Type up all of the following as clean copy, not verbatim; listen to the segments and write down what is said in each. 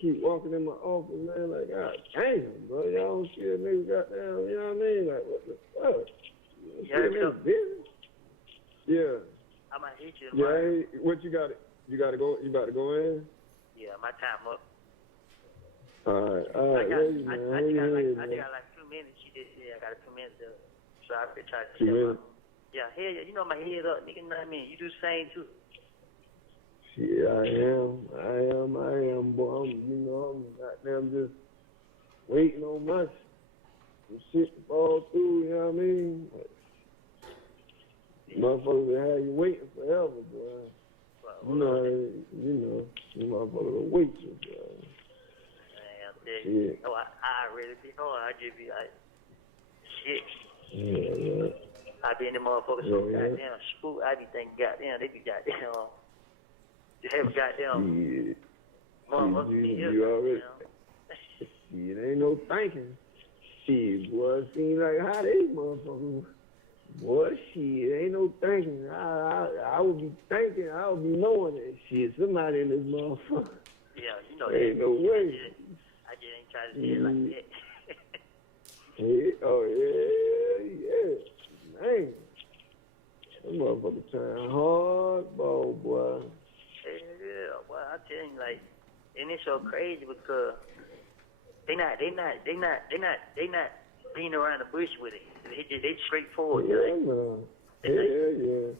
keep walking in my office, man. Like, God damn, bro, y'all don't see a nigga goddamn, you know what I mean? Like, what the fuck? Yeah, Rico. Yeah. I might hit you. Yeah, hey, what you got? You got to go. You about to go in? Yeah, my time up. All right. I got man. like 2 minutes. She did. Yeah, I got 2 minutes. So I could try to 2 minutes. Yeah, hell yeah. You know my head up, nigga. You know what I mean? You do the same too. Shit, I am, boy. I'm goddamn just waiting on my shit to fall through, you know what I mean? Motherfuckers that have you waiting forever, boy. Well, you motherfuckers are waiting, boy. Damn, no, I really be knowing. I just be like, shit. Yeah. I be in the motherfuckers so goddamn spook. I be thinking, goddamn, they be goddamn. They have goddamn. Motherfuckers. You already. Shit, ain't no thinking. Shit, boy, seems like how they motherfuckers. Boy, shit, ain't no thinking. I would be thinking, I would be knowing that shit. Somebody in this motherfucker. Yeah, you know ain't that. No way. I just ain't trying to say it like that. Yeah, man. That motherfucker trying hardball, boy. Yeah, well, I tell you, like, and it's so crazy because they not beating around the bush with it. They straightforward. Yeah, like, man. Yeah.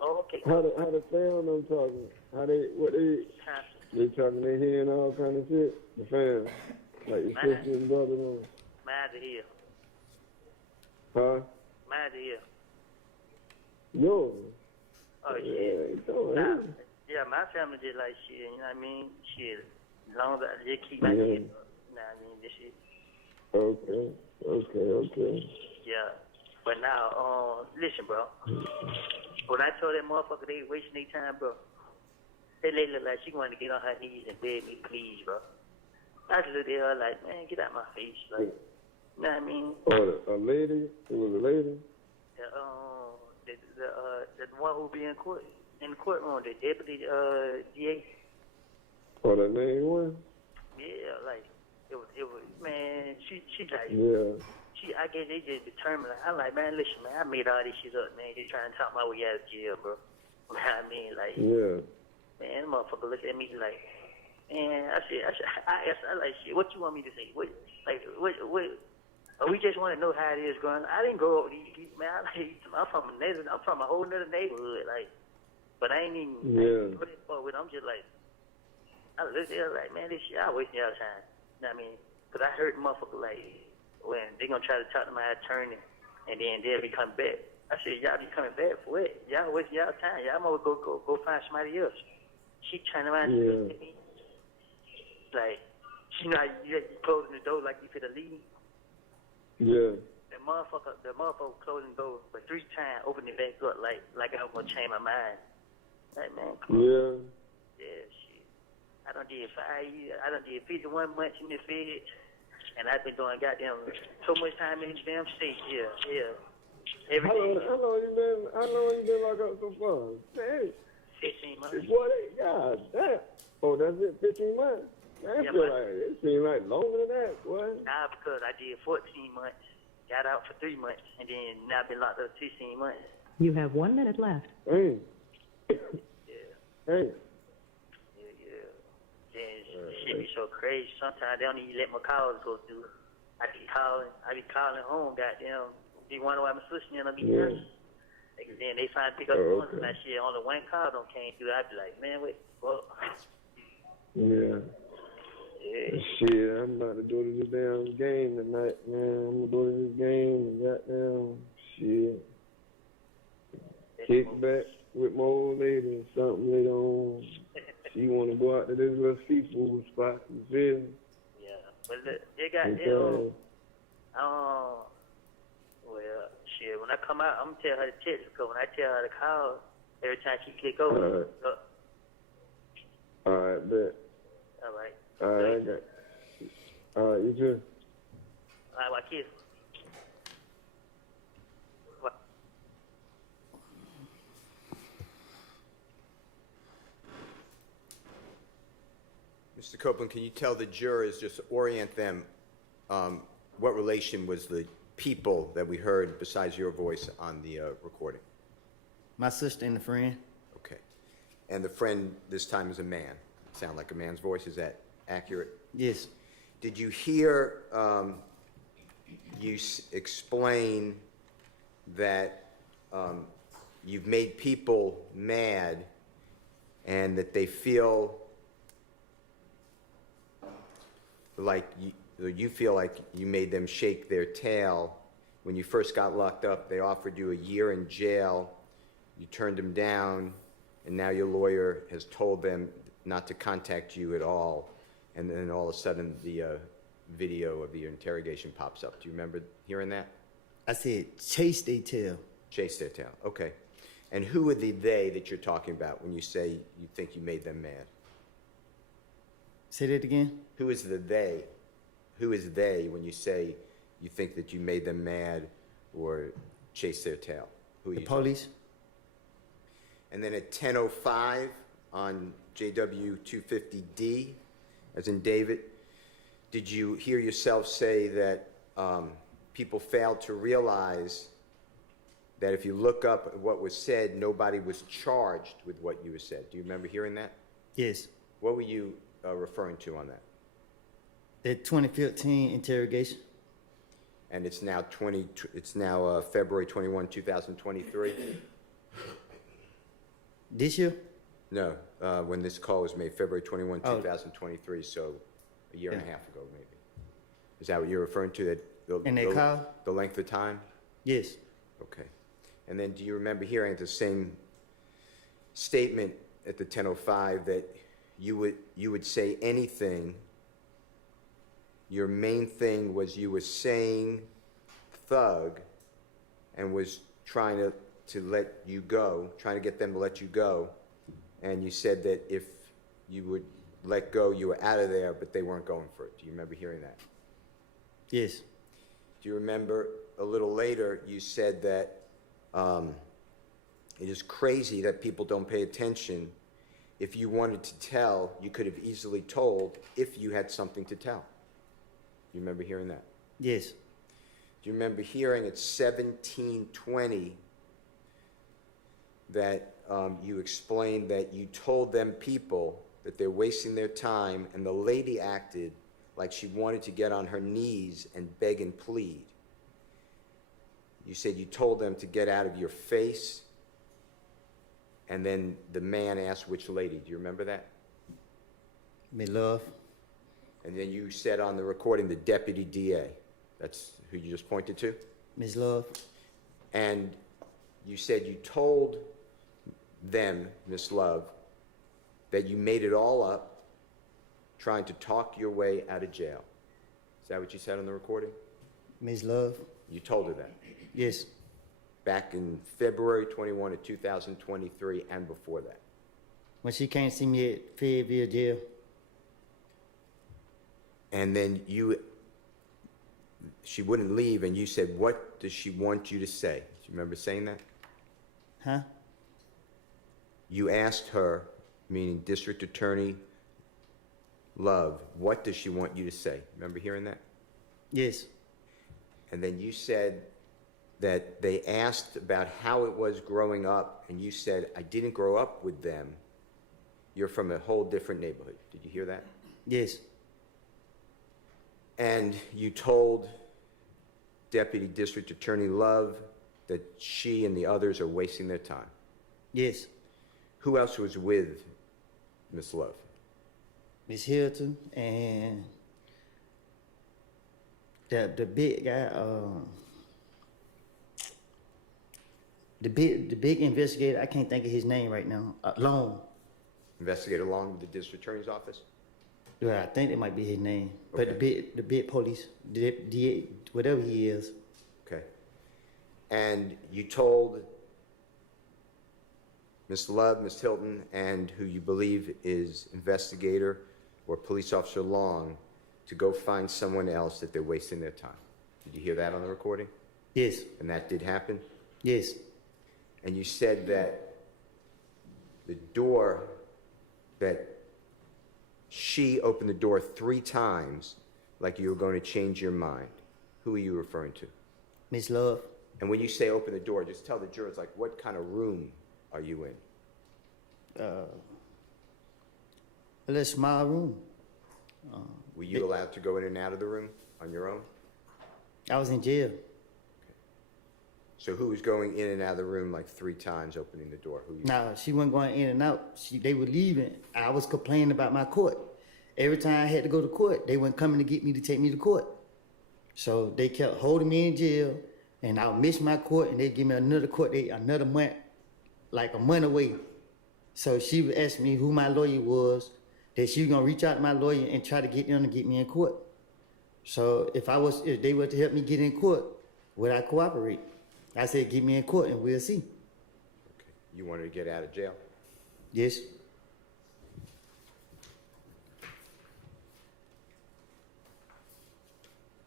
Oh, okay. How the fam them talking? They talking they hearing all kind of shit. The fam, like your sister and brother them. Mine's here. Huh? Mine's here. Yours. Oh yeah. Yeah, my family just like shit. You know what I mean? Shit. As long as I just keep my head up. You know what I mean? This shit. Okay. Yeah. But now, listen, bro. When I told that motherfucker they wasting their time, bro, that lady looked like she wanted to get on her knees and beg me, please, bro. I just looked at her like, man, get out my face. Like, you know what I mean? Oh, a lady? It was a lady? The one who be in the courtroom, the deputy DA. Oh, that main one? Yeah, like, it was, man, she like, yeah. I guess they just determined. I'm like, man, listen, man, I made all this shit up, man. They trying to talk my way out of jail, bro. You know what I mean? Like, yeah. Man, the motherfucker look at me like, man, I asked, like, shit, what you want me to say? What, we just want to know how it is growing. I didn't grow up with these, man. I'm from a whole nother neighborhood, like, but I ain't even, I'm just like, I looked at her like, man, this shit, I wasting y'all time. You know what I mean? Because I heard motherfucker like, when they gonna try to talk to my attorney, and then they'll be coming back. I said, y'all be coming back for what? Y'all wasting y'all time. Y'all might go find somebody else. She turned around and looked at me. Like, you know, you closing the door like you could have leave. Yeah. The motherfucker closing the door for 3 times, opening it back up like I was gonna change my mind. Like, man, come on. Yeah, shit. I done did 5 years. I done did 51 months in the Fed. And I've been doing goddamn so much time in the damn state. Yeah. Every day. How long you been locked up so far? Man, 15 months. Boy, God damn. Oh, that's it, 15 months? Man, it seems like longer than that, boy. Nah, because I did 14 months, got out for 3 months, and then now I've been locked up 16 months. You have 1 minute left. Dang. Yeah. Dang. Shit be so crazy. Sometimes they don't even let my calls go through. I be calling home, goddamn. Be wondering why my sister and I be done. Like, then they finally pick up the phone and that shit. Only 1 call don't came through. I be like, man, wait, what? Yeah. Shit, I'm about to go to this damn game tonight, man. I'm gonna go to this game and goddamn shit. Kick back with my old lady or something later on. She want to go out to this little seafood spot, you feel me? Yeah, but they got well, shit, when I come out, I'm going to tell her to text, because when I tell her to call, every time she click over. All right, bet. All right. I got it. All right, you too. All right, my kids. Mr. Copeland, can you tell the jurors, just orient them, what relation was the people that we heard besides your voice on the recording? My sister and a friend. Okay. And the friend this time is a man. Sound like a man's voice, is that accurate? Yes. Did you hear explain that you've made people mad and that they feel like you feel like you made them shake their tail? When you first got locked up, they offered you a year in jail. You turned them down, and now your lawyer has told them not to contact you at all. And then all of a sudden, the video of the interrogation pops up. Do you remember hearing that? I said, chase their tail. Chase their tail. Okay. And who are the they that you're talking about when you say you think you made them mad? Say that again? Who is the they? Who is they when you say you think that you made them mad or chase their tail? Who are The you police. talking? And then at 10:05 on JW 250D, as in David, did you hear yourself say that people failed to realize that if you look up what was said, nobody was charged with what you said? Do you remember hearing that? Yes. What were you referring to on that? The 2015 interrogation. And it's now February 21, 2023. This year? No, when this call was made, February 21, Oh. 2023, so a year and a half ago, maybe. Is that what you're referring to? And they call? The length of time? Yes. Okay. And then do you remember hearing the same statement at the 10:05 that you would say anything? Your main thing was you were saying thug and was trying to let you go, trying to get them to let you go. And you said that if you would let go, you were out of there, but they weren't going for it. Do you remember hearing that? Yes. Do you remember a little later you said that it is crazy that people don't pay attention. If you wanted to tell, you could have easily told if you had something to tell. Do you remember hearing that? Yes. Do you remember hearing at 17:20 that you explained that you told them people that they're wasting their time, and the lady acted like she wanted to get on her knees and beg and plead? You said you told them to get out of your face, and then the man asked which lady. Do you remember that? Miss Love. And then you said on the recording, the deputy DA. That's who you just pointed to? Miss Love. And you said you told them, Miss Love, that you made it all up trying to talk your way out of jail. Is that what you said on the recording? Miss Love. You told her that Yes. back in February 21 of 2023 and before that. When she came to see me at Fayetteville jail. And then she wouldn't leave, and you said, what does she want you to say? Do you remember saying that? Huh? You asked her, meaning District Attorney Love, what does she want you to say? Remember hearing that? Yes. And then you said that they asked about how it was growing up, and you said, I didn't grow up with them. You're from a whole different neighborhood. Did you hear that? Yes. And you told Deputy District Attorney Love that she and the others are wasting their time. Yes. Who else was with Miss Love? Miss Hilton and the big guy, the big investigator. I can't think of his name right now. Long. Investigator Long with the District Attorney's Office? Yeah, I think that might be his name. Okay. But the big police, whatever he is. Okay. And you told Miss Love, Miss Hilton, and who you believe is investigator or police officer Long to go find someone else that they're wasting their time. Did you hear that on the recording? Yes. And that did happen? Yes. And you said that the door that she opened the door 3 times like you were going to change your mind. Who are you referring to? Miss Love. And when you say open the door, just tell the jurors, like, what kind of room are you in? A little small room. Were you allowed to go in and out of the room on your own? I was in jail. So who was going in and out of the room like 3 times, opening the door? Who you? Nah, she wasn't going in and out. They were leaving. I was complaining about my court. Every time I had to go to court, they weren't coming to get me to take me to court. So they kept holding me in jail, and I would miss my court, and they'd give me another court date, another month, like a month away. So she would ask me who my lawyer was, that she was gonna reach out to my lawyer and try to get them to get me in court. So if they were to help me get in court, would I cooperate? I said, get me in court and we'll see. Okay. You wanted to get out of jail? Yes.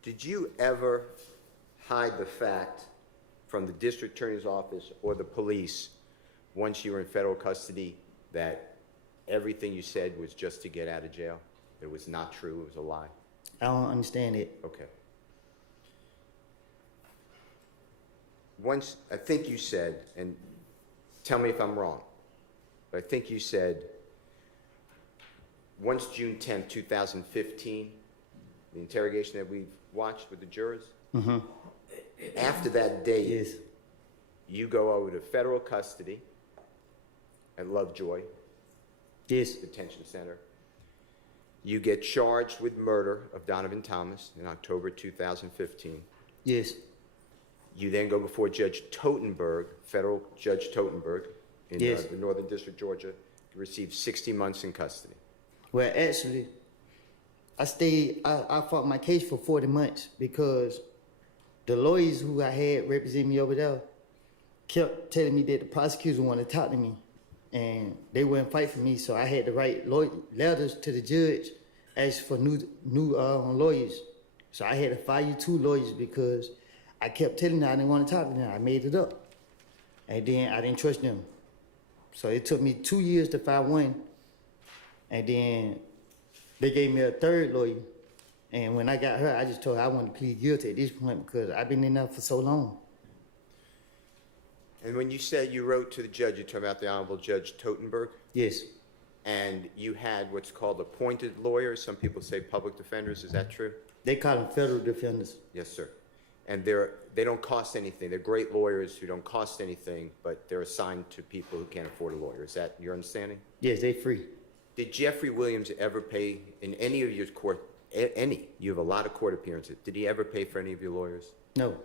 Did you ever hide the fact from the district attorney's office or the police once you were in federal custody that everything you said was just to get out of jail? It was not true, it was a lie? I don't understand it. Okay. Once, I think you said, and tell me if I'm wrong, but I think you said once June 10th, 2015, the interrogation that we've watched with the jurors, after that date, Yes. you go over to federal custody at Lovejoy Yes. Detention Center. You get charged with murder of Donovan Thomas in October 2015. Yes. You then go before Judge Totenberg, federal Judge Totenberg, in Yes. the Northern District, Georgia. You receive 60 months in custody. Well, actually, I fought my case for 40 months because the lawyers who I had represent me over there kept telling me that the prosecutor wanted to talk to me, and they wouldn't fight for me, so I had to write letters to the judge, ask for new lawyers. So I had to fire 2 lawyers because I kept telling them I didn't want to talk to them. I made it up. And then I didn't trust them. So it took me 2 years to find one. And then they gave me a 3rd lawyer. And when I got her, I just told her I wanted to plead guilty at this point because I've been in there for so long. And when you said you wrote to the judge, you're talking about the Honorable Judge Totenberg? Yes. And you had what's called appointed lawyers. Some people say public defenders. Is that true? They call them federal defenders. Yes, sir. And they don't cost anything. They're great lawyers who don't cost anything, but they're assigned to people who can't afford a lawyer. Is that your understanding? Yes, they free. Did Jeffrey Williams ever pay in any of your court, any? You have a lot of court appearances. Did he ever pay for any of your lawyers? No.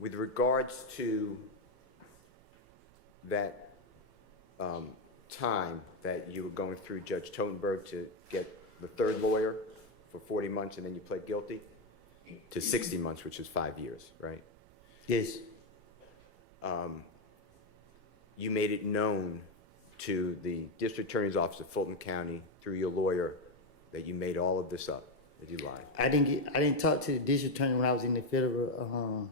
With regards to that time that you were going through Judge Totenberg to get the 3rd lawyer for 40 months and then you pled guilty to 60 months, which is 5 years, right? Yes. You made it known to the district attorney's office of Fulton County through your lawyer that you made all of this up, that you lied. I didn't talk to the district attorney when I was in the federal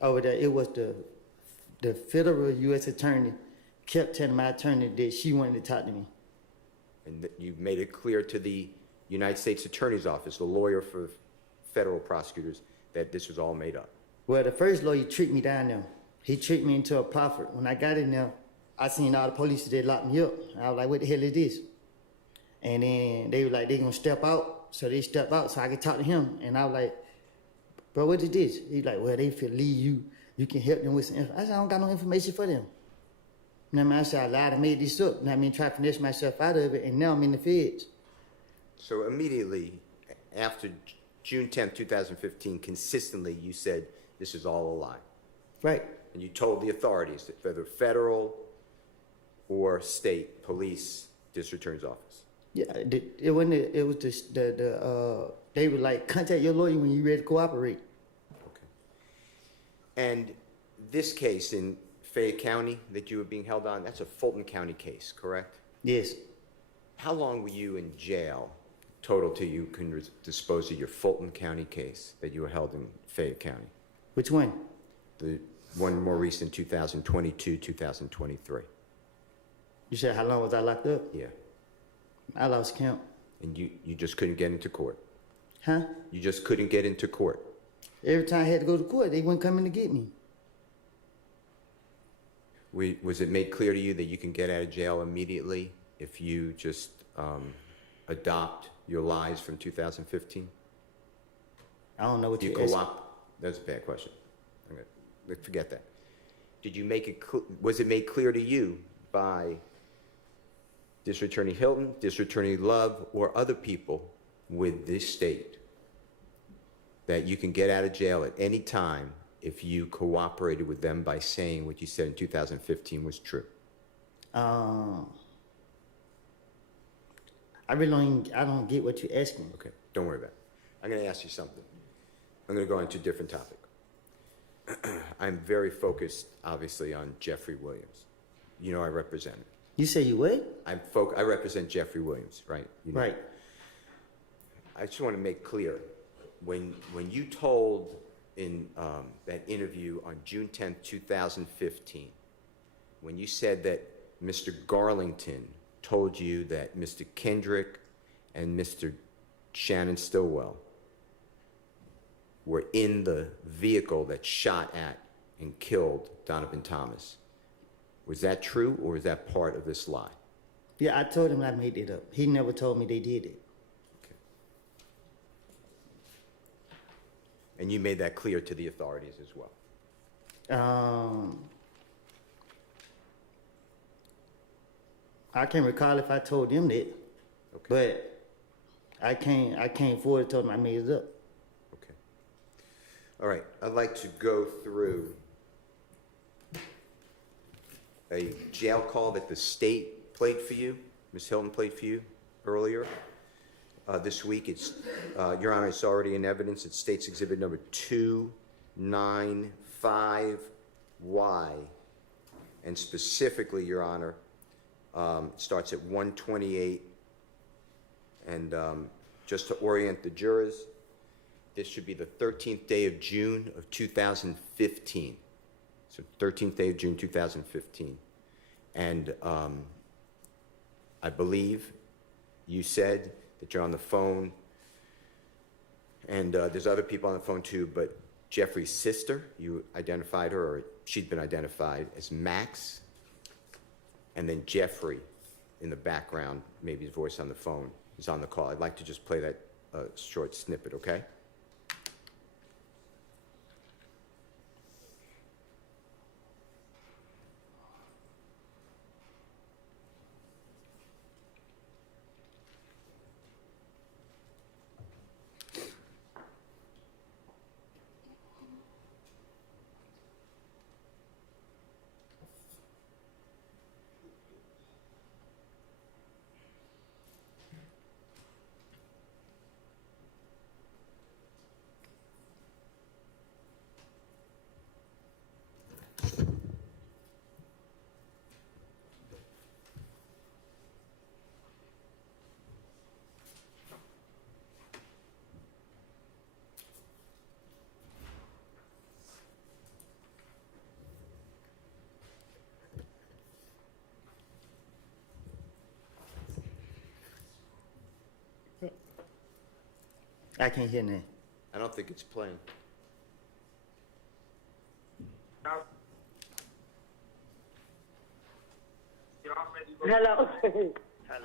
over there. It was the federal U.S. attorney kept telling my attorney that she wanted to talk to me. And that you made it clear to the United States Attorney's Office, the lawyer for federal prosecutors, that this was all made up. Well, the first lawyer tricked me down there. He tricked me into a proffer. When I got in there, I seen all the police that locked me up. I was like, what the hell is this? And then they were like, they gonna step out. So they stepped out so I could talk to him. And I was like, bro, what is this? He's like, well, they feel leave you can help them with some information. I said, I don't got no information for them. You know what I mean? I said, I lied, I made this up. You know what I mean? Try to finesse myself out of it, and now I'm in the feds. So immediately after June 10th, 2015, consistently you said this is all a lie. Right. And you told the authorities, that whether federal or state police, district attorney's office. Yeah, it wasn't. It was just they would like contact your lawyer when you're ready to cooperate. Okay. And this case in Fayette County that you were being held on, that's a Fulton County case, correct? Yes. How long were you in jail total till you can dispose of your Fulton County case that you were held in Fayette County? Which one? The one more recent 2022, 2023. You said how long was I locked up? Yeah. I lost count. And you just couldn't get into court. Huh? You just couldn't get into court. Every time I had to go to court, they wouldn't come in to get me. Was it made clear to you that you can get out of jail immediately if you just adopt your lies from 2015? I don't know what You you go asked. up. That's a bad question. Let's forget that. Did you make it? Was it made clear to you by District Attorney Hilton, District Attorney Love, or other people with this state that you can get out of jail at any time if you cooperated with them by saying what you said in 2015 was true? I don't get what you're asking. Okay, don't worry about it. I'm going to ask you something. I'm going to go into a different topic. I'm very focused, obviously, on Jeffrey Williams. You know I represent him. You say you what? I represent Jeffrey Williams, right? You know. Right. I just want to make clear, when you told in that interview on June 10th, 2015, when you said that Mr. Garlington told you that Mr. Kendrick and Mr. Shannon Stillwell were in the vehicle that shot at and killed Donovan Thomas, was that true, or is that part of this lie? Yeah, I told him I made it up. He never told me they did it. Okay. And you made that clear to the authorities as well? I can't recall if I told them that, Okay. but I can't forward to tell them I made it up. Okay. All right. I'd like to go through a jail call that the state played for you, Ms. Hilton played for you earlier this week. It's, Your Honor, it's already in evidence. It's State's Exhibit number 295Y. And specifically, Your Honor, it starts at 128. And just to orient the jurors, this should be the 13th day of June of 2015. So 13th day of June 2015. And I believe you said that you're on the phone, and there's other people on the phone too, but Jeffrey's sister, you identified her, or she'd been identified as Max, and then Jeffrey in the background, maybe his voice on the phone, is on the call. I'd like to just play that short snippet, okay? I can't hear that. I don't think it's playing. Hello. Hello.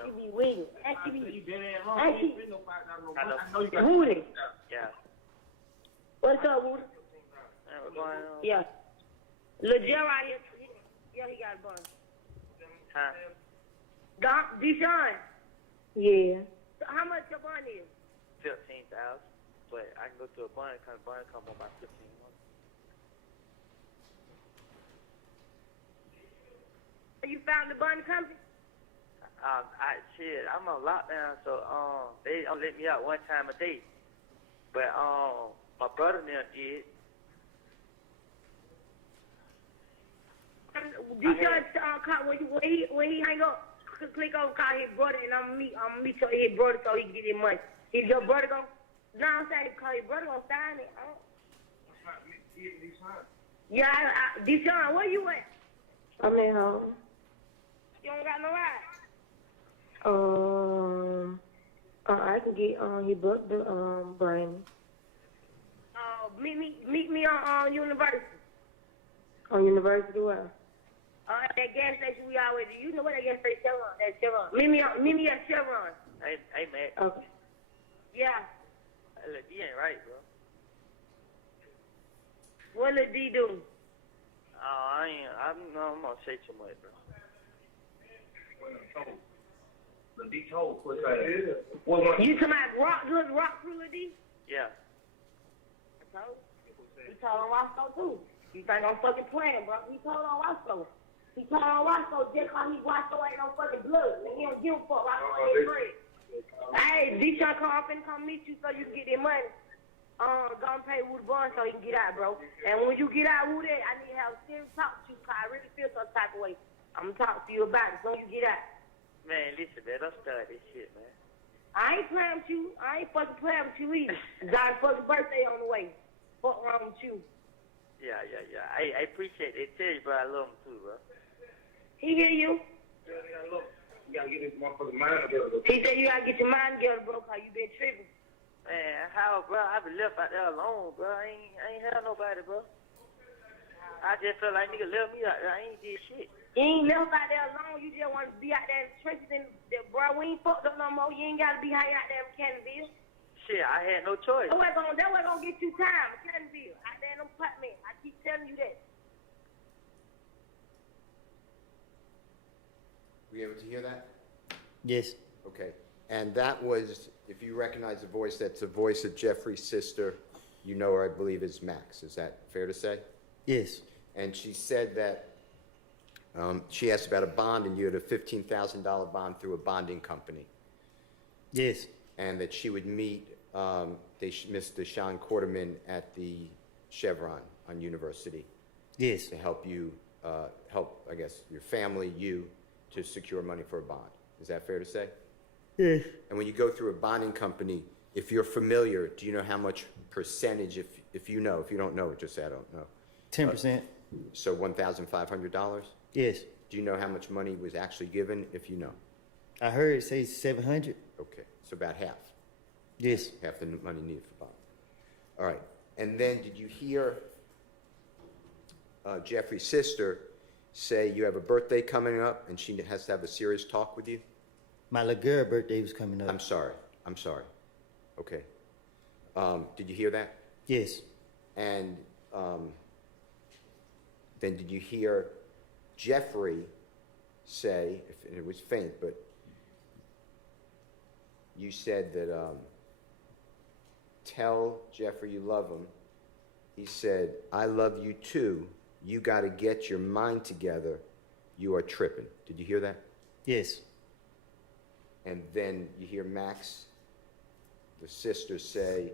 She be waiting. Actually, Hello. Woody. Yeah. What's up, Woody? What's going on? Yeah. Lil Jerry out here. Yeah, he got a bun. Huh? Deshaun. Yeah. So how much your bun is? 15,000. But I can go to a bun because bun come on about 15,000. You found the bun company? I'm on lockdown, so they don't let me out one time a day. But my brother now did. Deshaun when he hang up, click on call his brother, and I'm meet his brother so he can get his money. If your brother go, no, I'm saying call your brother gonna sign it. Yeah, Deshaun, where you at? I'm at home. You don't got no ride? I can get his brother, Brandon. Meet me on University. On University Way. At that gas station we always do. You know what that gas station? Chevron. That's Chevron. Meet me at Chevron. Hey, man. Okay. Yeah. Hey, look, you ain't right, bro. What did D do? I'm gonna say too much, bro. The D told, quit that. You talking about rock crew with D? Yeah. He told on Roscoe too. You think I'm fucking playing, bro? He told on Roscoe. He told on Roscoe just how Roscoe ain't no fucking blood. And he don't give a fuck. Roscoe ain't free. Hey, D-Chun come meet you so you can get their money. Go and pay Woody Bond so he can get out, bro. And when you get out, Woody, I need to have a serious talk to you because I really feel some type of way. I'm going to talk to you about it so you get out. Man, listen, man, don't start this shit, man. I ain't playing with you. I ain't fucking playing with you either. God's fucking birthday on the way. Fuck wrong with you. Yeah. I appreciate it. Tell you, bro, I love him too, bro. He hear you. Yeah, look, you gotta get this motherfucking mind together. He said you gotta get your mind together, bro, because you been tripping. Man, how, bro? I been left out there alone, bro. I ain't had nobody, bro. I just felt like nigga left me out there. I ain't did shit. You ain't left out there alone. You just want to be out there in the trenches. Bro, we ain't fucked up no more. You ain't got to be hanging out there in Cannonville. Shit, I had no choice. That way gonna get you time, Cannonville. Out there in them apartments. I keep telling you that. Were you able to hear that? Yes. Okay. And that was, if you recognize the voice, that's the voice of Jeffrey's sister. You know her, I believe, is Max. Is that fair to say? Yes. And she said that she asked about a bond, and you had a $15,000 bond through a bonding company. Yes. And that she would meet Mr. Sean Courtroom at the Chevron on University. Yes. To help you, I guess, your family, you, to secure money for a bond. Is that fair to say? Yes. And when you go through a bonding company, if you're familiar, do you know how much percentage, if you know, if you don't know, just say I don't know. 10%. So $1,500? Yes. Do you know how much money was actually given, if you know? I heard it say 700. Okay, so about half. Yes. Half the money needed for bond. All right, and then did you hear Jeffrey's sister say you have a birthday coming up and she has to have a serious talk with you? My little girl birthday was coming up. I'm sorry. Okay. Did you hear that? Yes. And then did you hear Jeffrey say, and it was faint, but you said that tell Jeffrey you love him. He said, I love you too. You got to get your mind together. You are tripping. Did you hear that? Yes. And then you hear Max, the sister, say,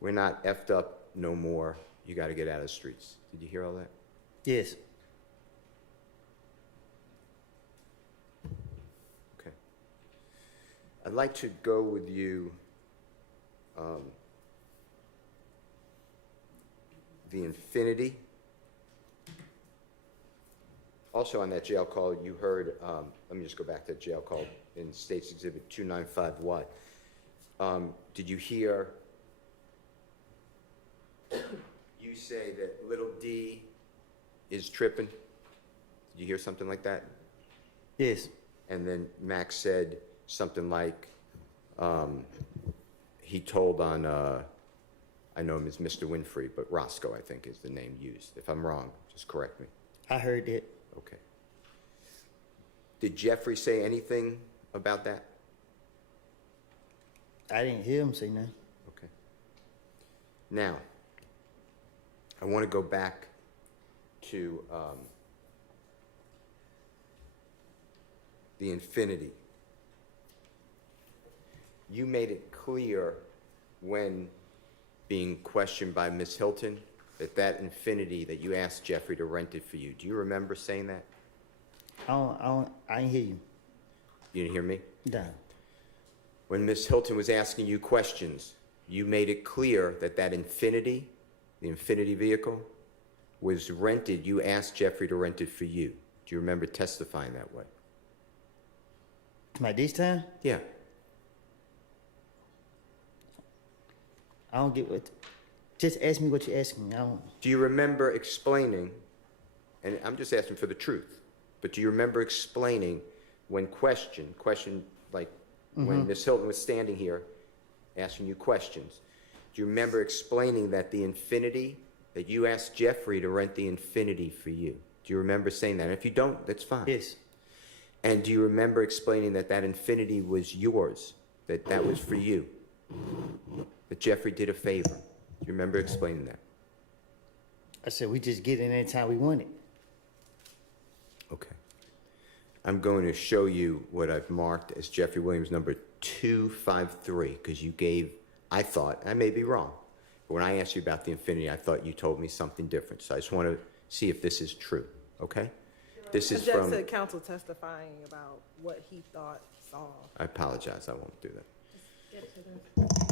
we're not effed up no more. You got to get out of the streets. Did you hear all that? Yes. Okay. I'd like to go with you the Infinity. Also on that jail call, you heard, let me just go back to that jail call in State's Exhibit 295Y. Did you hear you say that little D is tripping? Did you hear something like that? Yes. And then Max said something like, he told on, I know him as Mr. Winfrey, but Roscoe, I think, is the name used. If I'm wrong, just correct me. I heard that. Okay. Did Jeffrey say anything about that? I didn't hear him say nothing. Okay. Now, I want to go back to the Infinity. You made it clear when being questioned by Miss Hilton that Infinity that you asked Jeffrey to rent it for you. Do you remember saying that? I didn't hear you. You didn't hear me? No. When Miss Hilton was asking you questions, you made it clear that Infinity the Infinity vehicle, was rented. You asked Jeffrey to rent it for you. Do you remember testifying that way? My this time? Yeah. I don't get what. Just ask me what you're asking me. I don't. Do you remember explaining, and I'm just asking for the truth, but do you remember explaining when questioned like when Miss Hilton was standing here asking you questions, do you remember explaining that the Infinity, that you asked Jeffrey to rent the Infinity for you? Do you remember saying that? And if you don't, that's fine. Yes. And do you remember explaining that that Infinity was yours, that that was for you, that Jeffrey did a favor? Do you remember explaining that? I said we just get it anytime we want it. Okay. I'm going to show you what I've marked as Jeffrey Williams number 253, because you gave, I thought, I may be wrong, but when I asked you about the Infinity, I thought you told me something different. So I just want to see if this is true, okay? This is Jeff from... said counsel testifying about what he thought saw. I apologize, I won't do that.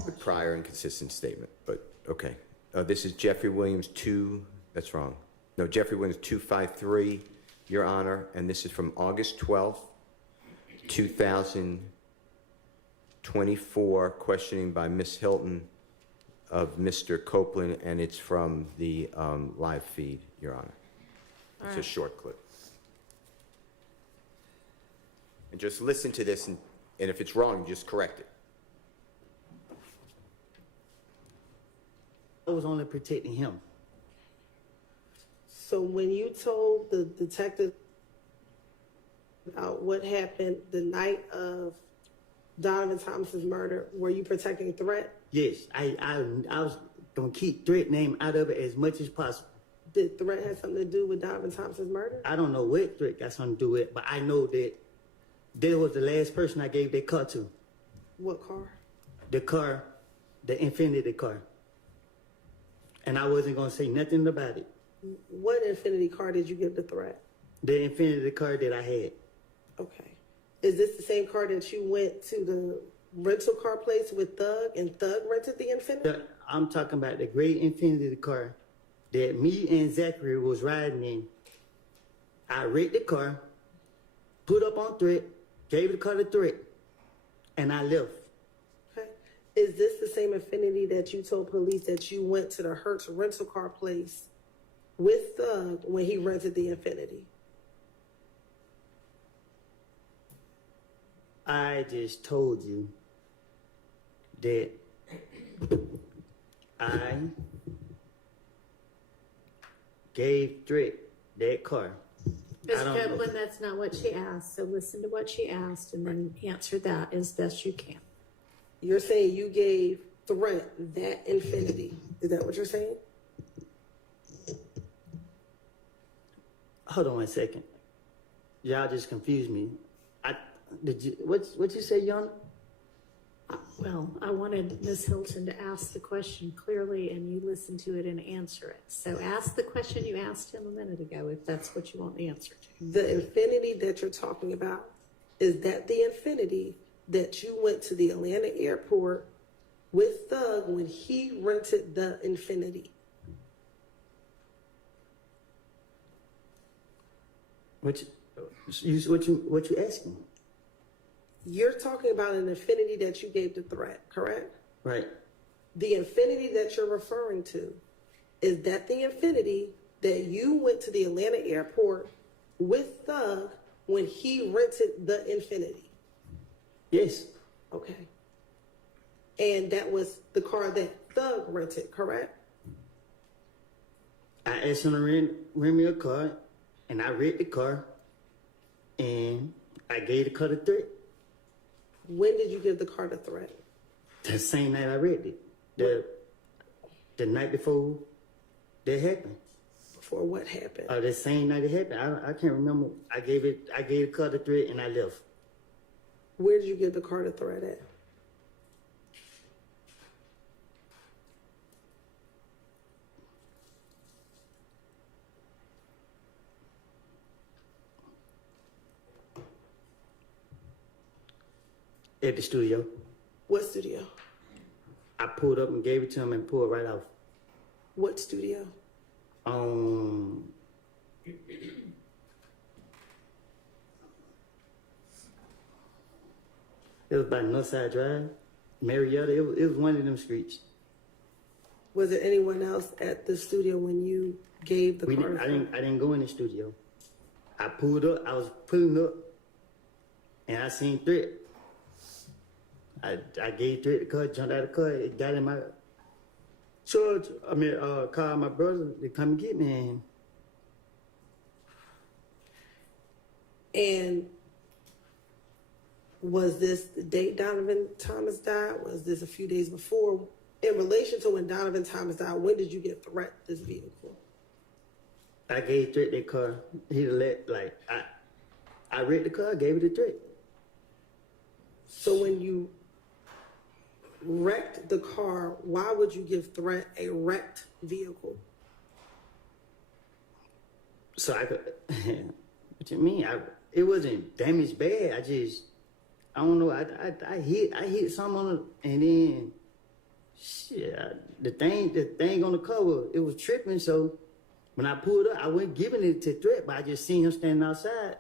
The prior inconsistent statement, but okay. This is Jeffrey Williams 2, that's wrong. No, Jeffrey Williams 253, Your Honor, and this is from August 12th, 2024, questioning by Miss Hilton of Mr. Copeland, and it's from the live feed, Your Honor. It's a short clip. And just listen to this, and if it's wrong, just correct it. I was only protecting him. So when you told the detective about what happened the night of Donovan Thomas's murder, were you protecting Threat? Yes, I was gonna keep Threat name out of it as much as possible. Did Threat have something to do with Donovan Thomas's murder? I don't know what Threat got something to do with it, but I know that there was the last person I gave that car to. What car? The car, the Infinity car. And I wasn't gonna say nothing about it. What Infinity car did you give to Threat? The Infinity car that I had. Okay. Is this the same car that you went to the rental car place with Thug and Thug rented the Infinity? I'm talking about the gray Infinity car that me and Zachary was riding in. I wrecked the car, put up on Threat, gave the car to Threat, and I left. Okay. Is this the same Infinity that you told police that you went to the Hertz rental car place with Thug when he rented the Infinity? I just told you that I gave Threat that car. Ms. Copeland, that's not what she asked, so listen to what she asked and then answer that as best you can. You're saying you gave Threat that Infinity. Is that what you're saying? Hold on one second. Y'all just confused me. What you say, Yana? Well, I wanted Ms. Hilton to ask the question clearly and you listen to it and answer it. So ask the question you asked him a minute ago if that's what you want the answer to. The Infinity that you're talking about, is that the Infinity that you went to the Atlanta airport with Thug when he rented the Infinity? What you asking? You're talking about an Infinity that you gave to Threat, correct? Right. The Infinity that you're referring to, is that the Infinity that you went to the Atlanta airport with Thug when he rented the Infinity? Yes. Okay. And that was the car that Thug rented, correct? I asked him to rent me a car, and I rented the car, and I gave the car to Threat. When did you give the car to Threat? The same night I rented it. The night before that happened. Before what happened? The same night it happened. I can't remember. I gave the car to Threat, and I left. Where did you give the car to Threat at? At the studio. What studio? I pulled up and gave it to him and pulled right off. What studio? It was by Northside Drive, Marietta. It was one of them streets. Was there anyone else at the studio when you gave the car? I didn't go in the studio. I pulled up. I was pulling up, and I seen Threat. I gave Threat the car, jumped out of the car, it got in my called my brother to come and get me. And was this the date Donovan Thomas died? Was this a few days before? In relation to when Donovan Thomas died, when did you get Threat this vehicle? I gave Threat that car. I read the car, gave it to Threat. So when you wrecked the car, why would you give Threat a wrecked vehicle? So I could. What you mean? It wasn't damaged bad. I don't know. I hit something on it, and then shit. The thing on the cover, it was tripping. So when I pulled up, I wasn't giving it to Threat, but I just seen him standing outside.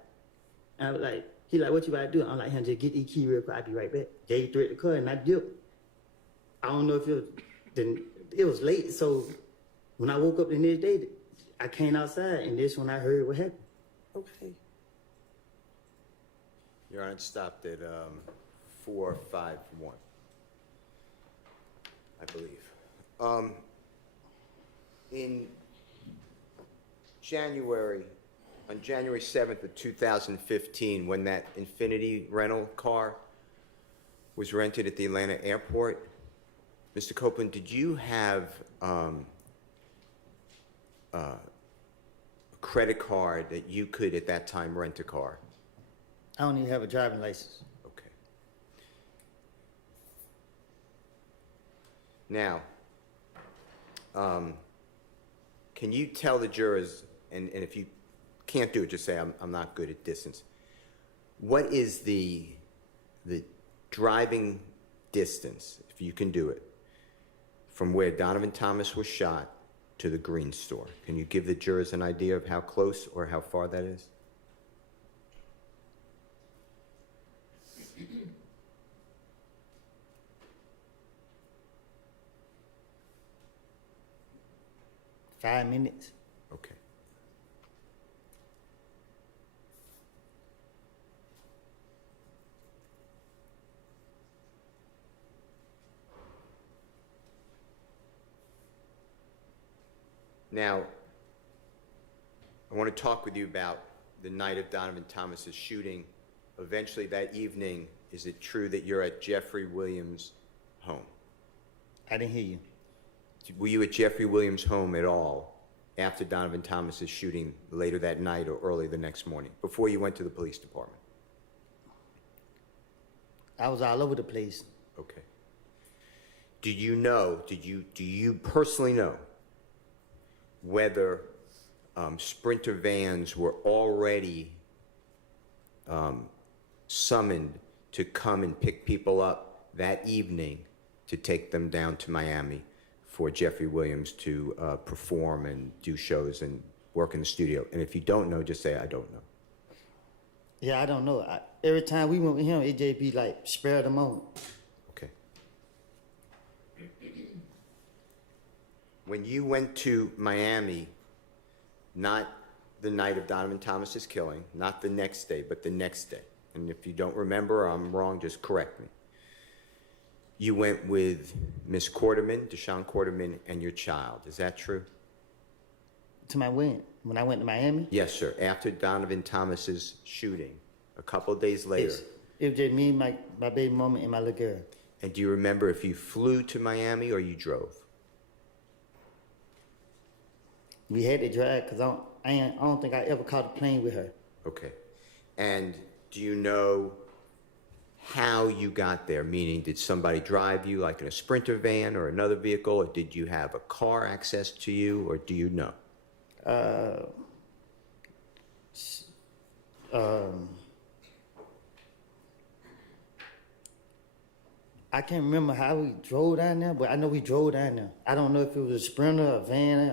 And I was like, he like, what you about to do? I'm like, just get the key real quick. I'll be right back. Gave Threat the car, and I dipped. I don't know if it was late. So when I woke up the next day, I came outside, and this when I heard what happened. Okay. Your Honor, it stopped at 451, I believe. On January 7th of 2015, when that Infinity rental car was rented at the Atlanta airport, Mr. Copeland, did you have a credit card that you could at that time rent a car? I don't even have a driving license. Okay. Now, can you tell the jurors, and if you can't do it, just say I'm not good at distance. What is the driving distance, if you can do it, from where Donovan Thomas was shot to the Green Store? Can you give the jurors an idea of how close or how far that is? $5 minutes. Okay. Now, I want to talk with you about the night of Donovan Thomas's shooting. Eventually that evening, is it true that you're at Jeffrey Williams' home? I didn't hear you. Were you at Jeffrey Williams' home at all after Donovan Thomas's shooting later that night or early the next morning, before you went to the police department? I was all over the place. Okay. Do you personally know whether Sprinter vans were already summoned to come and pick people up that evening to take them down to Miami for Jeffrey Williams to perform and do shows and work in the studio? And if you don't know, just say, I don't know. Yeah, I don't know. Every time we went with him, it just be like, spare the moment. Okay. When you went to Miami, not the night of Donovan Thomas's killing, not the next day, but the next day, and if you don't remember, I'm wrong, just correct me. You went with Miss Quarterman, Deshaun Quarterman, and your child. Is that true? To my wedding, when I went to Miami? Yes, sir. After Donovan Thomas's shooting, a couple of days later. Yes. It was just me, my baby mama, and my little girl. And do you remember if you flew to Miami or you drove? We had to drive because I don't think I ever caught a plane with her. Okay. And do you know how you got there? Meaning, did somebody drive you like in a Sprinter van or another vehicle, or did you have a car access to you, or do you know? I can't remember how we drove down there, but I know we drove down there. I don't know if it was a Sprinter, a van,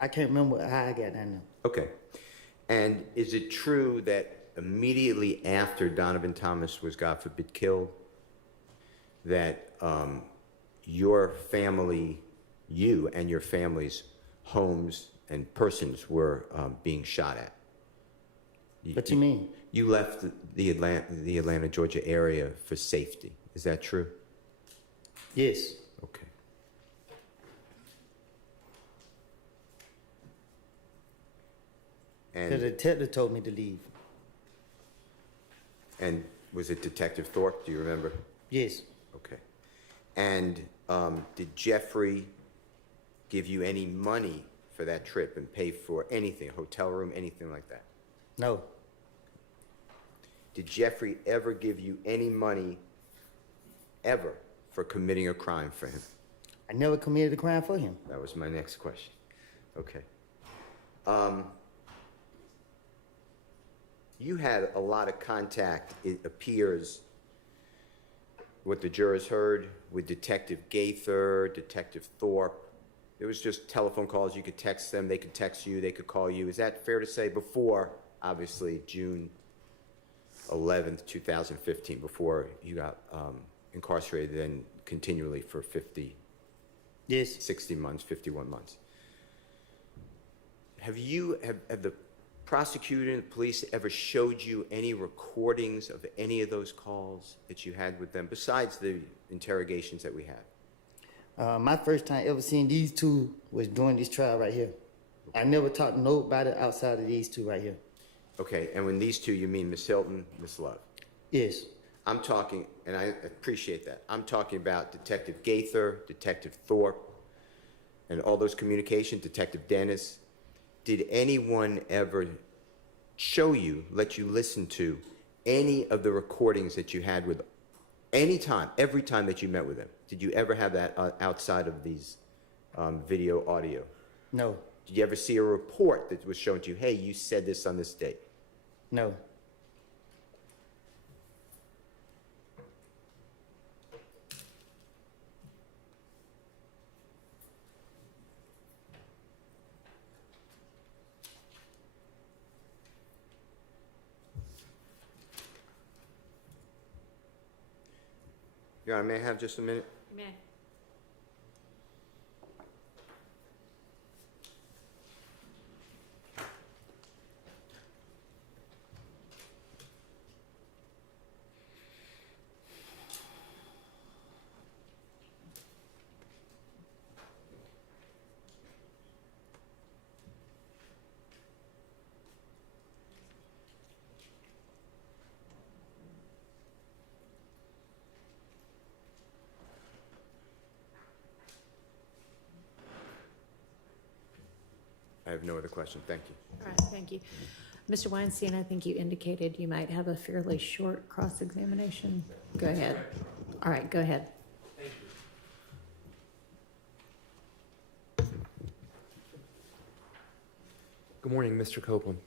I can't remember how I got down there. Okay. And is it true that immediately after Donovan Thomas was, God forbid, killed, that your family, you and your family's homes and persons were being shot at? What do you mean? You left the Atlanta, Georgia area for safety. Is that true? Yes. Okay. The detective told me to leave. And was it Detective Thorpe? Do you remember? Yes. Okay. And did Jeffrey give you any money for that trip and pay for anything, hotel room, anything like that? No. Did Jeffrey ever give you any money ever for committing a crime for him? I never committed a crime for him. That was my next question. Okay. You had a lot of contact, it appears, what the jurors heard, with Detective Gaither, Detective Thorpe. It was just telephone calls. You could text them. They could text you. They could call you. Is that fair to say? Before, obviously, June 11th, 2015, before you got incarcerated and continually for 60 months, 51 months. Have the prosecutor and the police ever showed you any recordings of any of those calls that you had with them, besides the interrogations that we had? My first time ever seeing these two was during this trial right here. I never talked to nobody outside of these two right here. Okay, and when these two, you mean Miss Hilton, Miss Love? Yes. I'm talking, and I appreciate that, I'm talking about Detective Gaither, Detective Thorpe, and all those communications, Detective Dennis. Did anyone ever show you, let you listen to any of the recordings that you had with every time that you met with them? Did you ever have that outside of these video, audio? No. Did you ever see a report that was shown to you, hey, you said this on this date? No. Your Honor, may I have just a minute? May. I have no other question. Thank you. All right, thank you. Mr. Weinstein, I think you indicated you might have a fairly short cross-examination. Go ahead. All right, go ahead. Good morning, Mr. Copeland.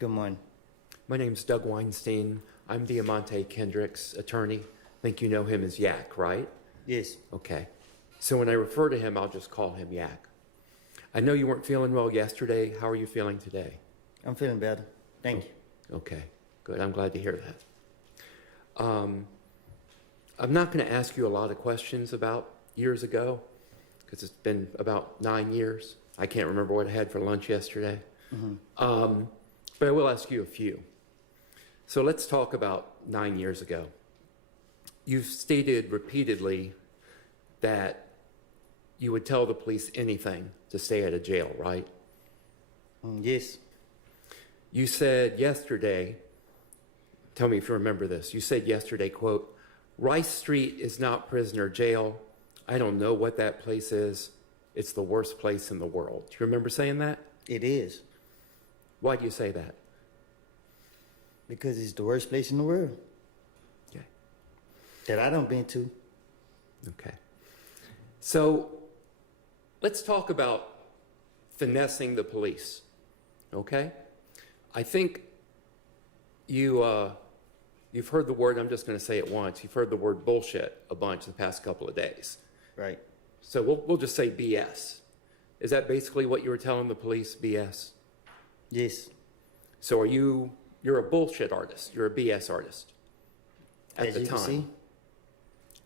Good morning. My name's Doug Weinstein. I'm Diamante Kendrick's attorney. I think you know him as Yak, right? Yes. Okay. So when I refer to him, I'll just call him Yak. I know you weren't feeling well yesterday. How are you feeling today? I'm feeling better. Thank you. Okay, good. I'm glad to hear that. I'm not going to ask you a lot of questions about years ago, because it's been about 9 years. I can't remember what I had for lunch yesterday. Mm-hmm. But I will ask you a few. So let's talk about 9 years ago. You've stated repeatedly that you would tell the police anything to stay at a jail, right? Yes. You said yesterday, tell me if you remember this, you said yesterday, quote, Rice Street is not prisoner jail. I don't know what that place is. It's the worst place in the world. Do you remember saying that? It is. Why do you say that? Because it's the worst place in the world. Okay. That I done been to. Okay. So let's talk about finessing the police, okay? I think you you've heard the word, I'm just going to say it once, you've heard the word bullshit a bunch the past couple of days. Right. So we'll just say BS. Is that basically what you were telling the police, BS? Yes. So you're a bullshit artist, you're a BS artist at As the you time. can see.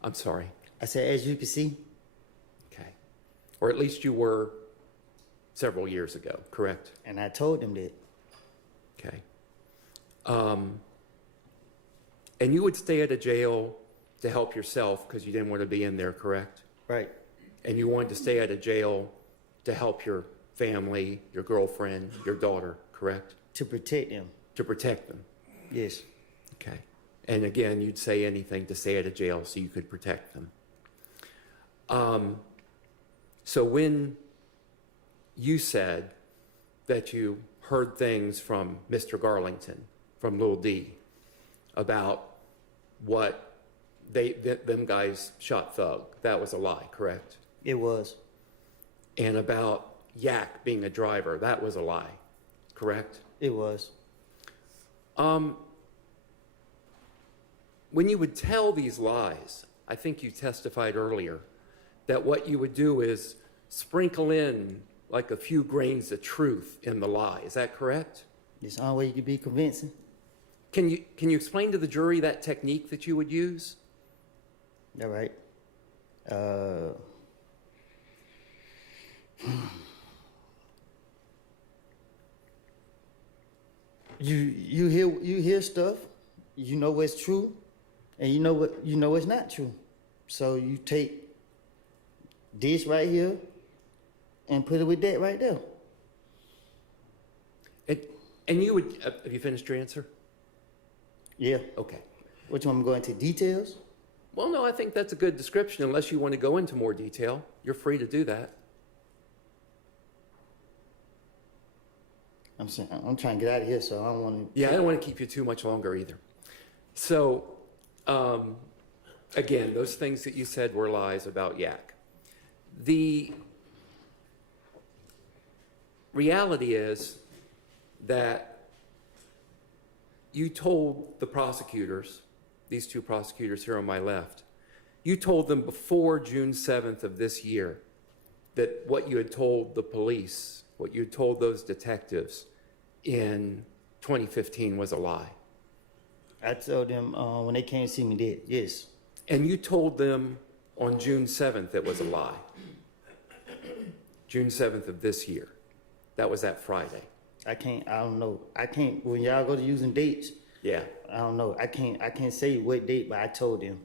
I'm sorry. I said, as you can see. Okay. Or at least you were several years ago, correct? And I told them that. Okay. And you would stay at a jail to help yourself because you didn't want to be in there, correct? Right. And you wanted to stay at a jail to help your family, your girlfriend, your daughter, correct? To protect them. To protect them. Yes. Okay. And again, you'd say anything to stay at a jail so you could protect them. So when you said that you heard things from Mr. Garlington, from Lil D, about what them guys shot Thug, that was a lie, correct? It was. And about Yak being a driver, that was a lie, correct? It was. When you would tell these lies, I think you testified earlier that what you would do is sprinkle in like a few grains of truth in the lie. Is that correct? It's the only way you can be convincing. Can you explain to the jury that technique that you would use? All right. You hear stuff, you know what's true, and you know what's not true. So you take this right here and put it with that right there. And you would, have you finished your answer? Yeah. Okay. Which one, I'm going into details? Well, no, I think that's a good description. Unless you want to go into more detail, you're free to do that. I'm trying to get out of here, so I don't want to. Yeah, I don't want to keep you too much longer either. So, again, those things that you said were lies about Yak. The reality is that you told the prosecutors, these two prosecutors here on my left, you told them before June 7th of this year that what you had told the police, what you had told those detectives in 2015 was a lie. I told them when they came to see me that, yes. And you told them on June 7th it was a lie. June 7th of this year. That was that Friday. I don't know. When y'all go to using dates, Yeah. I don't know. I can't say what date, but I told them.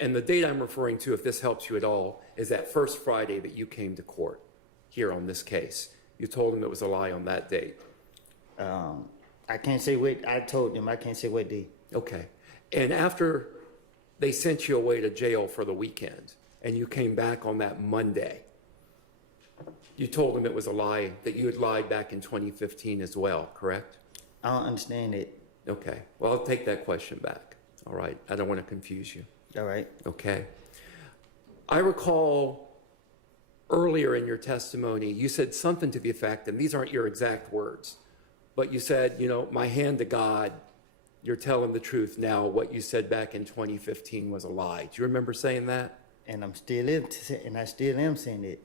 And the date I'm referring to, if this helps you at all, is that first Friday that you came to court here on this case. You told them it was a lie on that date. I can't say what I told them. I can't say what date. Okay. And after they sent you away to jail for the weekend and you came back on that Monday, you told them it was a lie, that you had lied back in 2015 as well, correct? I don't understand it. Okay. Well, I'll take that question back. All right. I don't want to confuse you. All right. Okay. I recall earlier in your testimony, you said something to the effect, and these aren't your exact words, but you said, my hand to God, you're telling the truth now. What you said back in 2015 was a lie. Do you remember saying that? And I still am saying it.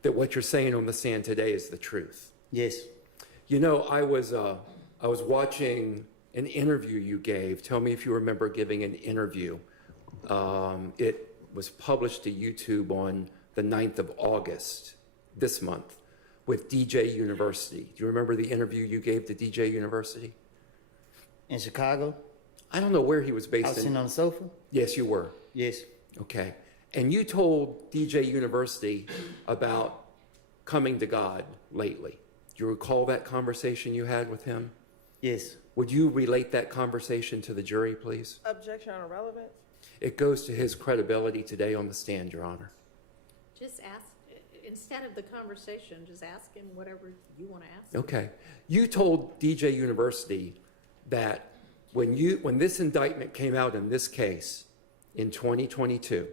That what you're saying on the stand today is the truth. Yes. I was watching an interview you gave. Tell me if you remember giving an interview. It was published to YouTube on the 9th of August this month with DJ University. Do you remember the interview you gave to DJ University? In Chicago? I don't know where he was based I was sitting on the sofa? Yes, you were. Yes. Okay. And you told DJ University about coming to God lately. Do you recall that conversation you had with him? Yes. Would you relate that conversation to the jury, please? Objection on irrelevance. It goes to his credibility today on the stand, Your Honor. Just ask, instead of the conversation, just ask him whatever you want to ask him. Okay. You told DJ University that when this indictment came out in this case in 2022,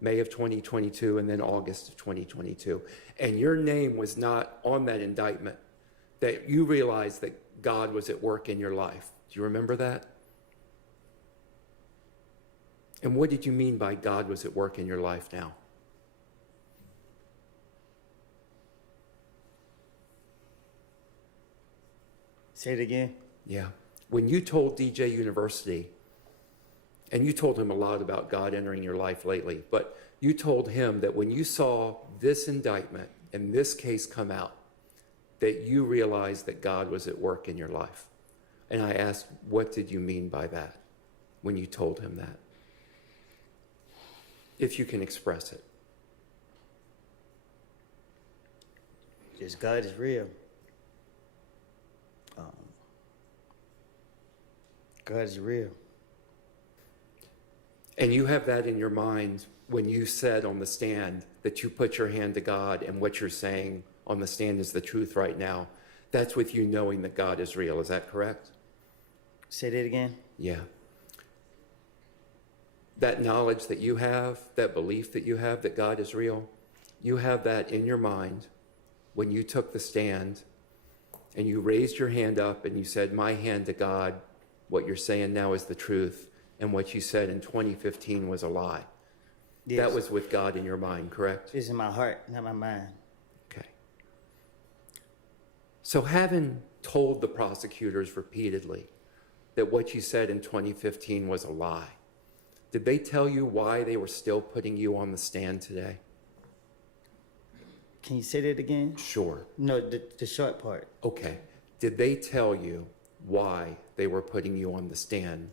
May of 2022 and then August of 2022, and your name was not on that indictment, that you realized that God was at work in your life. Do you remember that? And what did you mean by God was at work in your life now? Say it again. Yeah. When you told DJ University, and you told him a lot about God entering your life lately, but you told him that when you saw this indictment and this case come out, that you realized that God was at work in your life. And I asked, what did you mean by that when you told him that? If you can express it. Just God is real. God is real. And you have that in your mind when you said on the stand that you put your hand to God and what you're saying on the stand is the truth right now. That's with you knowing that God is real. Is that correct? Say that again. Yeah. That knowledge that you have, that belief that you have that God is real, you have that in your mind when you took the stand and you raised your hand up and you said, my hand to God, what you're saying now is the truth, and what you said in 2015 was a lie. Yes. That was with God in your mind, correct? It's in my heart, not my mind. Okay. So having told the prosecutors repeatedly that what you said in 2015 was a lie, did they tell you why they were still putting you on the stand today? Can you say that again? Sure. No, the short part. Okay. Did they tell you why they were putting you on the stand?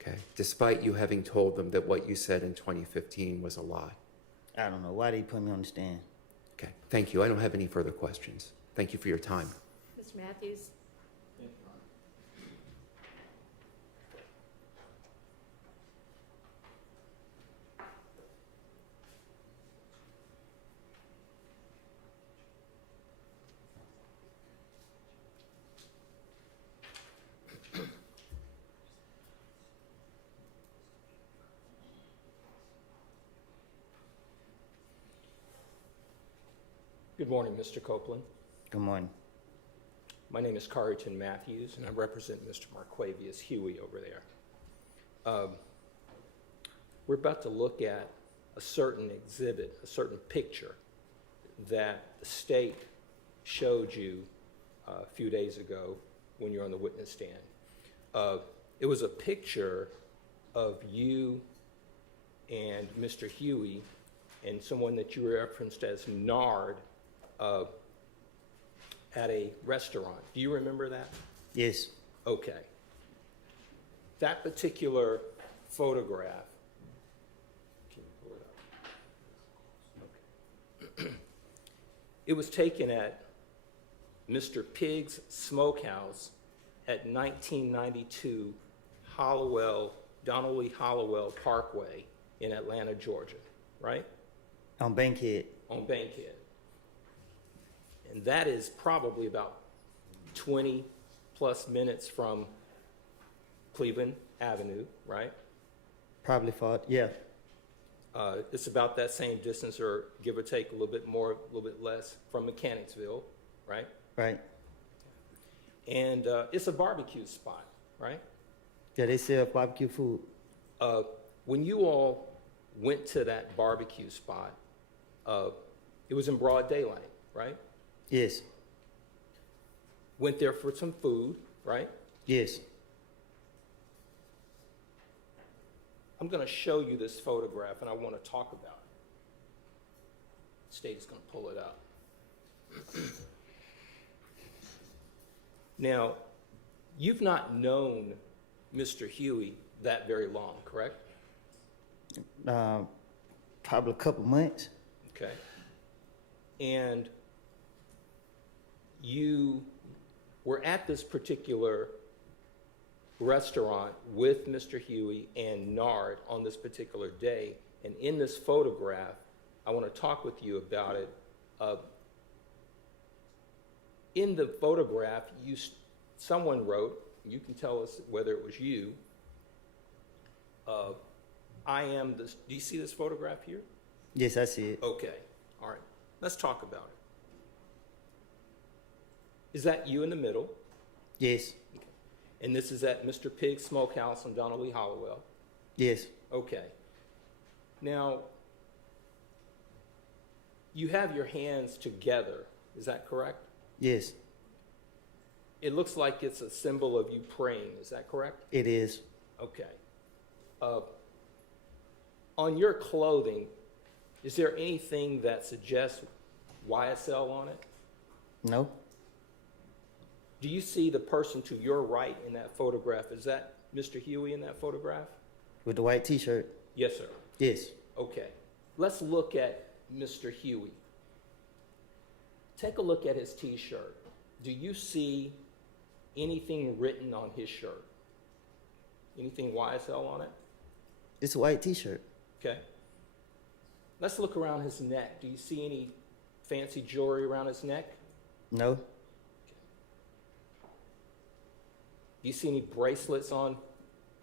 Okay. Despite you having told them that what you said in 2015 was a lie. I don't know why they put me on the stand. Okay. Thank you. I don't have any further questions. Thank you for your time. Mr. Matthews? Good morning, Mr. Copeland. Good morning. My name is Carrington Matthews, and I represent Mr. Marquavius Huey over there. We're about to look at a certain exhibit, a certain picture that the state showed you a few days ago when you were on the witness stand. It was a picture of you and Mr. Huey and someone that you referenced as Nard at a restaurant. Do you remember that? Yes. Okay. That particular photograph, can you pull it up? Okay. It was taken at Mr. Pig's Smokehouse at 1992 Donald Lee Hollowell Parkway in Atlanta, Georgia, right? On Bankhead. On Bankhead. And that is probably about 20 plus minutes from Cleveland Avenue, right? Probably far, yeah. It's about that same distance, or give or take a little bit more, a little bit less, from Mechanicsville, right? Right. And it's a barbecue spot, right? Yeah, they sell barbecue food. When you all went to that barbecue spot, it was in broad daylight, right? Yes. Went there for some food, right? Yes. I'm going to show you this photograph, and I want to talk about it. The state is going to pull it up. Now, you've not known Mr. Huey that very long, correct? Probably a couple months. Okay. And you were at this particular restaurant with Mr. Huey and Nard on this particular day. And in this photograph, I want to talk with you about it. In the photograph, someone wrote, you can tell us whether it was you, I am this. Do you see this photograph here? Yes, I see it. Okay. All right. Let's talk about it. Is that you in the middle? Yes. Okay. And this is at Mr. Pig's Smokehouse on Donnelly Hollowell. Yes. Okay. Now, you have your hands together, is that correct? Yes. It looks like it's a symbol of you praying, is that correct? It is. Okay. On your clothing, is there anything that suggests YSL on it? No. Do you see the person to your right in that photograph? Is that Mr. Huey in that photograph? With the white T-shirt. Yes, sir. Yes. Okay. Let's look at Mr. Huey. Take a look at his T-shirt. Do you see anything written on his shirt? Anything YSL on it? It's a white T-shirt. Okay. Let's look around his neck. Do you see any fancy jewelry around his neck? No. Do you see any bracelets on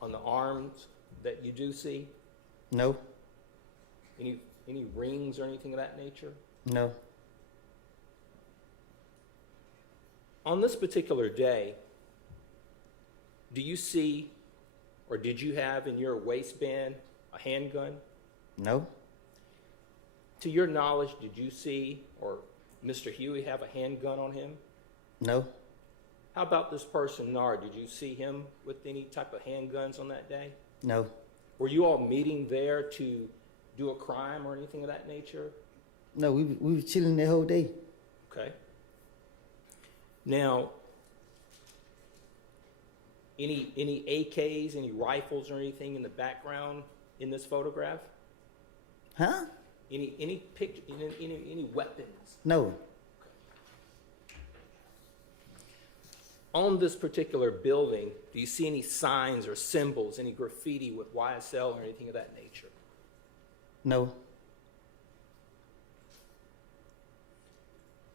the arms that you do see? No. Any rings or anything of that nature? No. On this particular day, do you see or did you have in your waistband a handgun? No. To your knowledge, did you see or Mr. Huey have a handgun on him? No. How about this person, Nard? Did you see him with any type of handguns on that day? No. Were you all meeting there to do a crime or anything of that nature? No, we were chilling the whole day. Okay. Now, any AKs, any rifles or anything in the background in this photograph? Huh? Any picture, any weapons? No. On this particular building, do you see any signs or symbols, any graffiti with YSL or anything of that nature? No.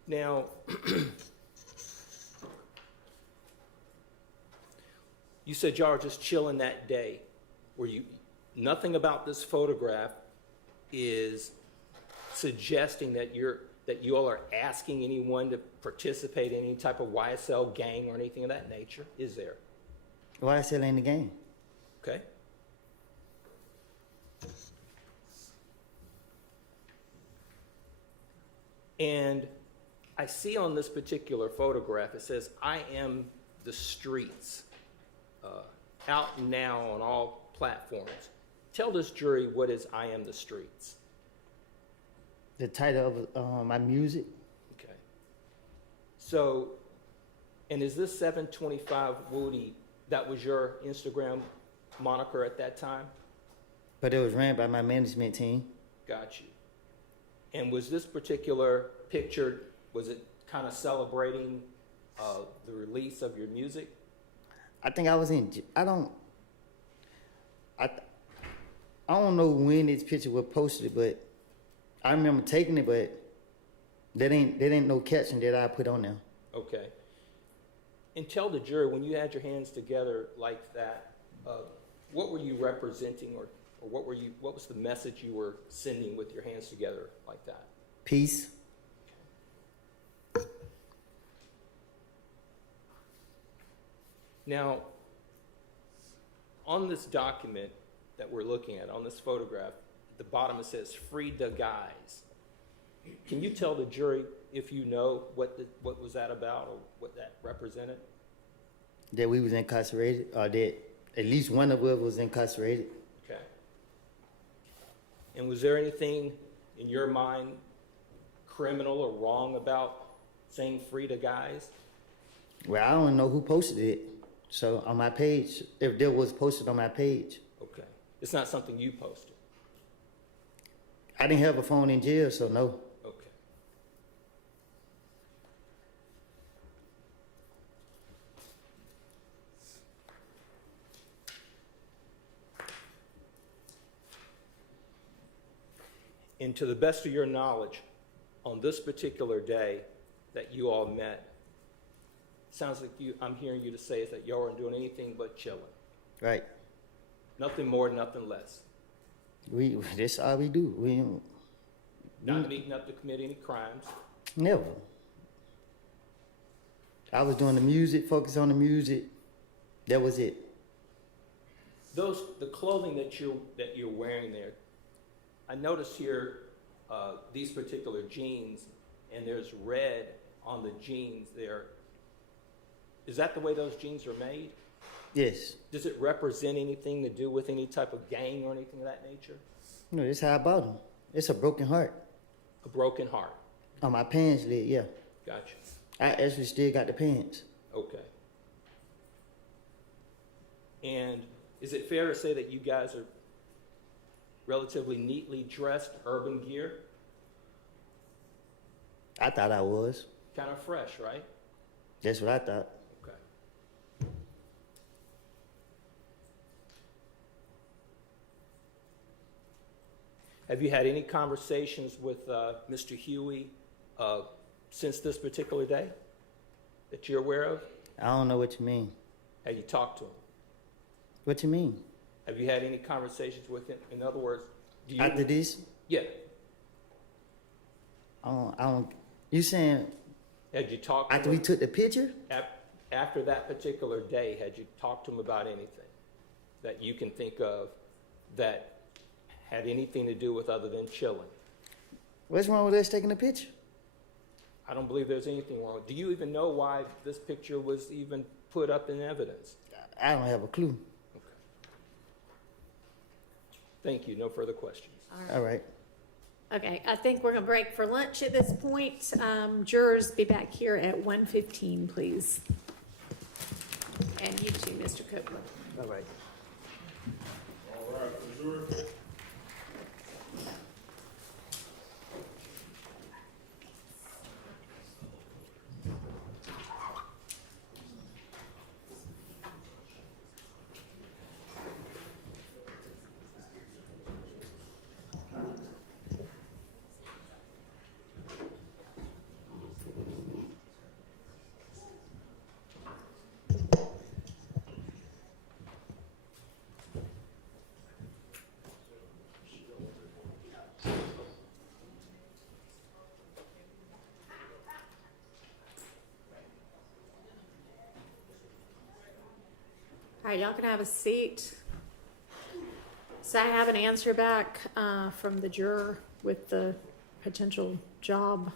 Now, you said y'all were just chilling that day. Were you, nothing about this photograph is suggesting that you all are asking anyone to participate in any type of YSL gang or anything of that nature, is there? YSL ain't the game. Okay. And I see on this particular photograph, it says, I am the streets, out now on all platforms. Tell this jury what is I am the streets. The title of my music. Okay. So, and is this 725 Woody, that was your Instagram moniker at that time? But it was ran by my management team. Got you. And was this particular picture, was it kind of celebrating the release of your music? I think I was I don't know when this picture was posted, but I remember taking it, but there ain't no caption that I put on there. Okay. And tell the jury, when you had your hands together like that, what were you representing, or what was the message you were sending with your hands together like that? Peace. Now, on this document that we're looking at, on this photograph, at the bottom it says, "Free the guys." Can you tell the jury if you know what was that about or what that represented? That we was incarcerated, or that at least one of us was incarcerated. Okay. And was there anything in your mind criminal or wrong about saying "free the guys"? Well, I don't know who posted it. So on my page, if there was posted on my page. Okay. It's not something you posted? I didn't have a phone in jail, so no. Okay. And to the best of your knowledge, on this particular day that you all met, sounds like I'm hearing you to say is that y'all aren't doing anything but chilling. Right. Nothing more, nothing less. That's all we do. Not meeting up to commit any crimes. Never. I was doing the music, focus on the music, That was it. The clothing that you're wearing there, I notice here these particular jeans, and there's red on the jeans there. Is that the way those jeans are made? Yes. Does it represent anything to do with any type of gang or anything of that nature? No, that's how I bought them. It's a broken heart. A broken heart. On my pants leg, yeah. Gotcha. I actually still got the pants. Okay. And is it fair to say that you guys are relatively neatly dressed urban gear? I thought I was. Kind of fresh, right? That's what I thought. Okay. Have you had any conversations with Mr. Huey since this particular day that you're aware of? I don't know what you mean. Have you talked to him? What you mean? Have you had any conversations with him? In other words, do you... After this? Yeah. I don't. You saying? Had you talked to after him? we took the picture? After that particular day, had you talked to him about anything that you can think of that had anything to do with other than chilling? What's wrong with us taking a picture? I don't believe there's anything wrong. Do you even know why this picture was even put up in evidence? I don't have a clue. Okay. Thank you. No further questions. All right. Okay, I think we're gonna break for lunch at this point. Jurors, be back here at 1:15, please. And you too, Mr. Copeland. All right. All right, All right, y'all can have a seat. So I have an answer back from the juror with the potential job.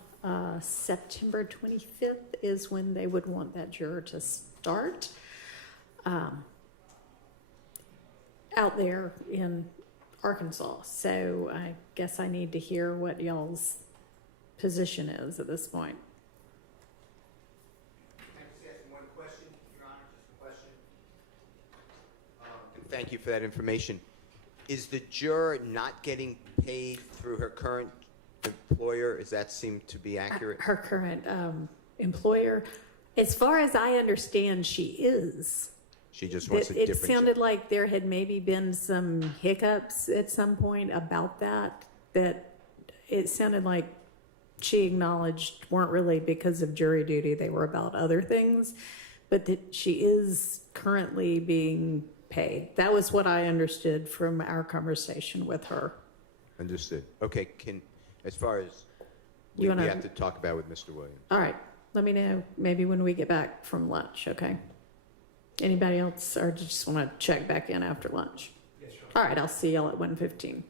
September 25th is when they would want that juror to start out there in Arkansas. So I guess I need to hear what y'all's position is at this point. Thank you for that information. Is the juror not getting paid through her current employer? Does that seem to be accurate? Her current employer, as far as I understand, she is. She just wants a different It sounded job. like there had maybe been some hiccups at some point about that it sounded like she acknowledged weren't really because of jury duty, they were about other things, but that she is currently being paid. That was what I understood from our conversation with her. Understood. Okay, as far as we have to talk about with Mr. Williams. All right, let me know maybe when we get back from lunch, okay? Anybody else, or just want to check back in after lunch? Yes, sure. All right, I'll see y'all at 1:15.